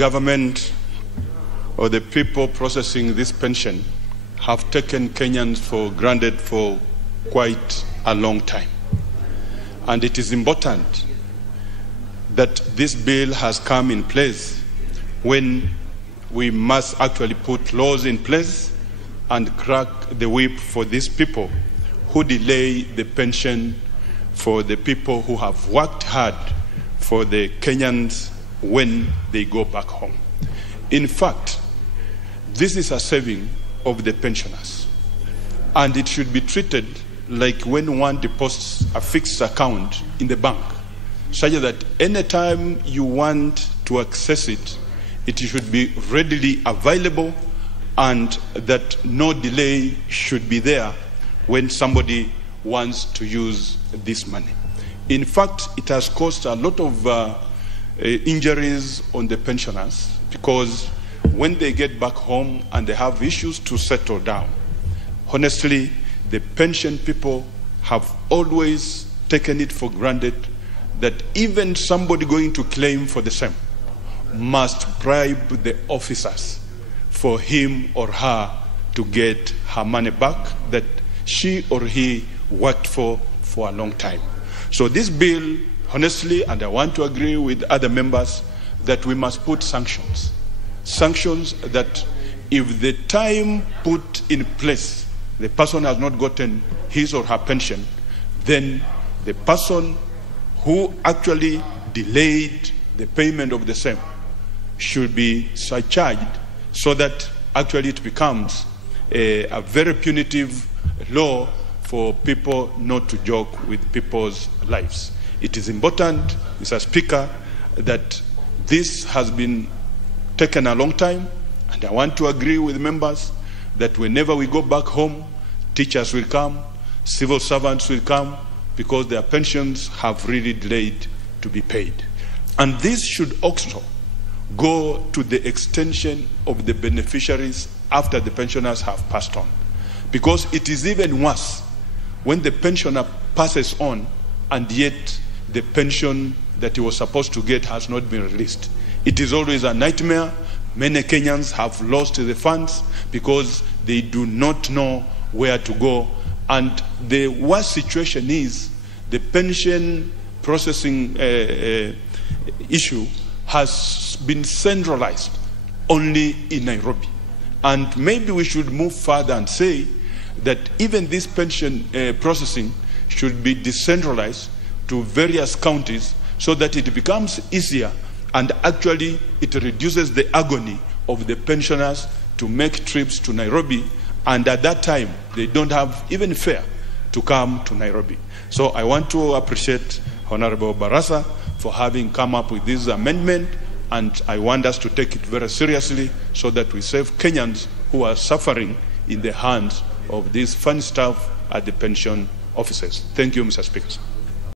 government or the people processing this pension have taken Kenyans for granted for quite a long time. And it is important that this bill has come in place when we must actually put laws in place and crack the whip for these people who delay the pension for the people who have worked hard for the Kenyans when they go back home. In fact, this is a saving of the pensioners, and it should be treated like when one deposits a fixed account in the bank, such that anytime you want to access it, it should be readily available, and that no delay should be there when somebody wants to use this money. In fact, it has caused a lot of injuries on the pensioners, because when they get back home and they have issues to settle down, honestly, the pension people have always taken it for granted that even somebody going to claim for the same must bribe the officers for him or her to get her money back that she or he worked for a long time. So this bill, honestly, and I want to agree with other members, that we must put sanctions. Sanctions that if the time put in place, the person has not gotten his or her pension, then the person who actually delayed the payment of the same should be surcharged, so that actually it becomes a very punitive law for people not to joke with people's lives. It is important, Mr. Speaker, that this has been taken a long time, and I want to agree with members that whenever we go back home, teachers will come, civil servants will come, because their pensions have really delayed to be paid. And this should also go to the extension of the beneficiaries after the pensioners have passed on. Because it is even worse when the pensioner passes on and yet the pension that he was supposed to get has not been released. It is always a nightmare. Many Kenyans have lost the funds because they do not know where to go. And the worst situation is the pension processing issue has been centralized only in Nairobi. And maybe we should move further and say that even this pension processing should be decentralized to various counties, so that it becomes easier and actually it reduces the agony of the pensioners to make trips to Nairobi, and at that time they don't have even fare to come to Nairobi. So I want to appreciate Honorable Barasa for having come up with this amendment, and I want us to take it very seriously so that we save Kenyans who are suffering in the hands of these fun staff at the pension offices. Thank you, Mr. Speaker.